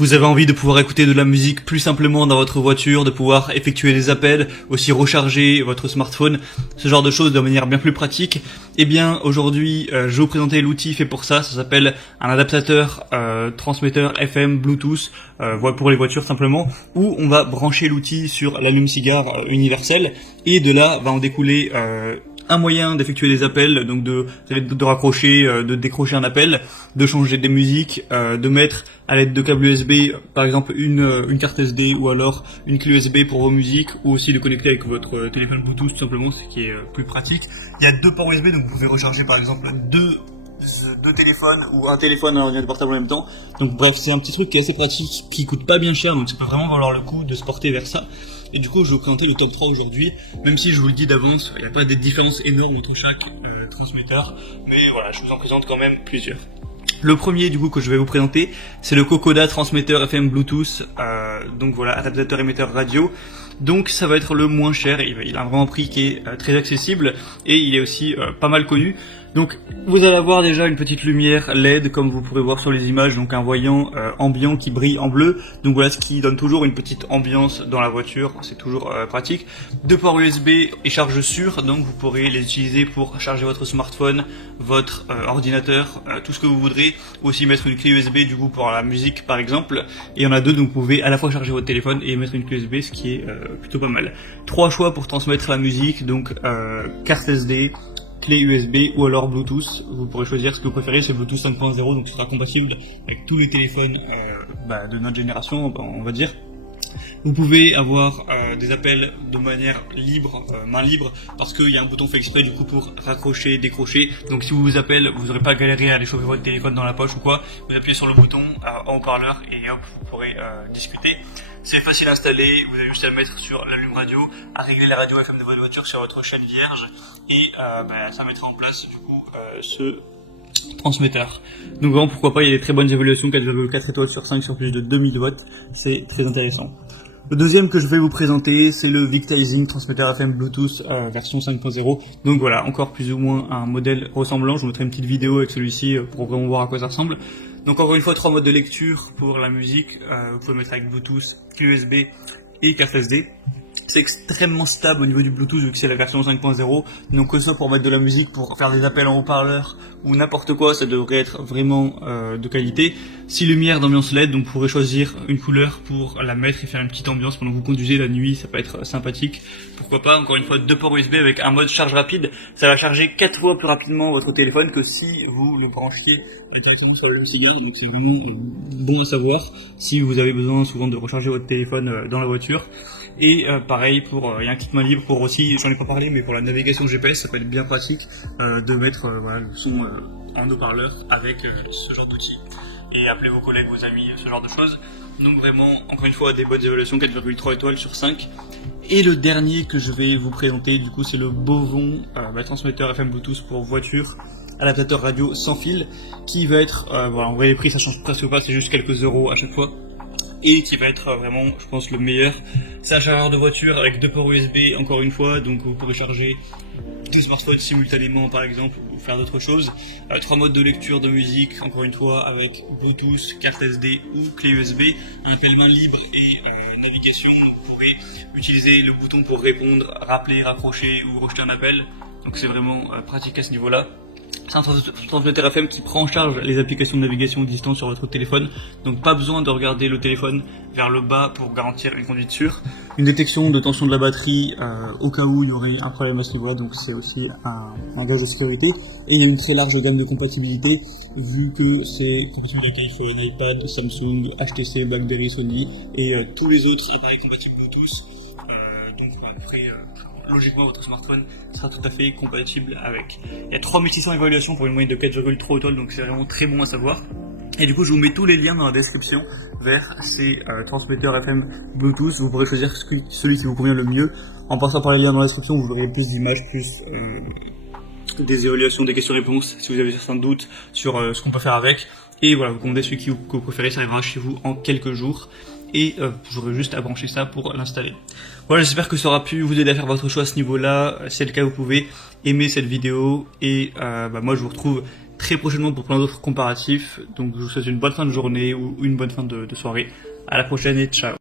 Vous avez envie de pouvoir écouter de la musique plus simplement dans votre voiture, de pouvoir effectuer des appels, aussi recharger votre smartphone, ce genre de choses de manière bien plus pratique. Eh bien, aujourd'hui, je vais vous présenter l'outil fait pour ça. Ça s'appelle un adaptateur transmetteur FM Bluetooth pour les voitures simplement, où on va brancher l'outil sur l'allume-cigare universel et de là va en découler un moyen d'effectuer des appels, donc de raccrocher, de décrocher un appel, de changer des musiques, de mettre à l'aide de câbles USB, par exemple une carte SD ou alors une clé USB pour vos musiques, ou aussi de connecter avec votre téléphone Bluetooth tout simplement, ce qui est plus pratique. Il y a deux ports USB, donc vous pouvez recharger par exemple deux téléphones ou un téléphone et un ordinateur portable en même temps. Donc bref, c'est un petit truc qui est assez pratique, qui coûte pas bien cher, donc ça peut vraiment valoir le coup de se porter vers ça. Et du coup, je vais vous présenter le top 3 aujourd'hui, même si je vous le dis d'avance, il n'y a pas des différences énormes entre chaque transmetteur, mais voilà, je vous en présente quand même plusieurs. Le premier du coup que je vais vous présenter, c'est le Kokoda transmetteur FM Bluetooth, donc voilà, adaptateur émetteur radio. Donc ça va être le moins cher, il a vraiment un prix qui est très accessible et il est aussi pas mal connu. Donc vous allez avoir déjà une petite lumière LED comme vous pourrez voir sur les images, donc un voyant ambiant qui brille en bleu. Donc voilà, ce qui donne toujours une petite ambiance dans la voiture, c'est toujours pratique. Deux ports USB et charge sûre, donc vous pourrez les utiliser pour charger votre smartphone, votre ordinateur, tout ce que vous voudrez. Aussi mettre une clé USB du coup pour la musique par exemple. Et il y en a deux, donc vous pouvez à la fois charger votre téléphone et mettre une clé USB, ce qui est plutôt pas mal. Trois choix pour transmettre la musique, donc carte SD, clé USB ou alors Bluetooth. Vous pourrez choisir ce que vous préférez, c'est Bluetooth 5.0, donc ce sera compatible avec tous les téléphones de notre génération, on va dire. Vous pouvez avoir des appels de manière libre, main libre, parce qu'il y a un bouton fait exprès du coup pour raccrocher, décrocher. Donc si vous vous appelez, vous n'aurez pas galéré à aller choper votre téléphone dans la poche ou quoi. Vous appuyez sur le bouton en haut-parleur et hop, vous pourrez discuter. C'est facile à installer, vous avez juste à le mettre sur l'allume radio, à régler la radio FM de votre voiture sur votre chaîne vierge et ça mettra en place du coup ce transmetteur. Donc vraiment pourquoi pas, il y a des très bonnes évaluations, 4,4 étoiles sur 5 sur plus de 2000 watts, c'est très intéressant. Le deuxième que je vais vous présenter, c'est le Victizing transmetteur FM Bluetooth version 5.0. Donc voilà, encore plus ou moins un modèle ressemblant. Je vous mettrai une petite vidéo avec celui-ci pour vraiment voir à quoi ça ressemble. Donc encore une fois, trois modes de lecture pour la musique. Vous pouvez mettre avec Bluetooth, clé USB et carte SD. C'est extrêmement stable au niveau du Bluetooth vu que c'est la version 5.0. Donc que ce soit pour mettre de la musique, pour faire des appels en haut-parleur ou n'importe quoi, ça devrait être vraiment de qualité. 6 lumières d'ambiance LED, donc vous pourrez choisir une couleur pour la mettre et faire une petite ambiance pendant que vous conduisez la nuit, ça peut être sympathique. Pourquoi pas, encore une fois, deux ports USB avec un mode charge rapide. Ça va charger 4 fois plus rapidement votre téléphone que si vous le branchiez directement sur le cigare. Donc c'est vraiment bon à savoir si vous avez besoin souvent de recharger votre téléphone dans la voiture. Et pareil pour il y a un kit main libre pour aussi, j'en ai pas parlé, mais pour la navigation GPS, ça peut être bien pratique de mettre voilà, le son en haut-parleur avec ce genre d'outils et appeler vos collègues, vos amis, ce genre de choses. Donc vraiment, encore une fois, des bonnes évaluations, 4,3 étoiles sur 5. Et le dernier que je vais vous présenter, du coup, c'est le Bovon transmetteur FM Bluetooth pour voiture, adaptateur radio sans fil, qui va être, voilà, en vrai les prix ça change presque pas, c'est juste quelques euros à chaque fois. Et qui va être vraiment, je pense, le meilleur. C'est un chargeur de voiture avec deux ports USB, encore une fois, donc vous pourrez charger des smartphones simultanément par exemple, ou faire d'autres choses. Trois modes de lecture de musique, encore une fois, avec Bluetooth, carte SD ou clé USB. Un appel main libre et navigation, vous pourrez utiliser le bouton pour répondre, rappeler, raccrocher ou rejeter un appel. Donc c'est vraiment pratique à ce niveau-là. C'est un transmetteur FM qui prend en charge les applications de navigation existantes sur votre téléphone, donc pas besoin de regarder le téléphone vers le bas pour garantir une conduite sûre. Une détection de tension de la batterie au cas où il y aurait un problème à ce niveau-là, donc c'est aussi un gage de sécurité. Et il y a une très large gamme de compatibilité, vu que c'est compatible avec iPhone, iPad, Samsung, HTC, BlackBerry, Sony et tous les autres appareils compatibles Bluetooth. Donc après, logiquement votre smartphone sera tout à fait compatible avec. Il y a 3600 évaluations pour une moyenne de 4,3 étoiles, donc c'est vraiment très bon à savoir. Et du coup je vous mets tous les liens dans la description vers ces transmetteurs FM Bluetooth. Vous pourrez choisir celui qui vous convient le mieux. En passant par les liens dans la description, vous aurez plus d'images, plus des évaluations, des questions-réponses si vous avez certains doutes sur ce qu'on peut faire avec. Et voilà, vous commandez celui que vous préférez, ça arrivera chez vous en quelques jours. Et j'aurai juste à brancher ça pour l'installer. Voilà, j'espère que ça aura pu vous aider à faire votre choix à ce niveau-là. Si c'est le cas, vous pouvez aimer cette vidéo et moi je vous retrouve très prochainement pour plein d'autres comparatifs. Donc je vous souhaite une bonne fin de journée ou une bonne fin de soirée. À la prochaine et ciao.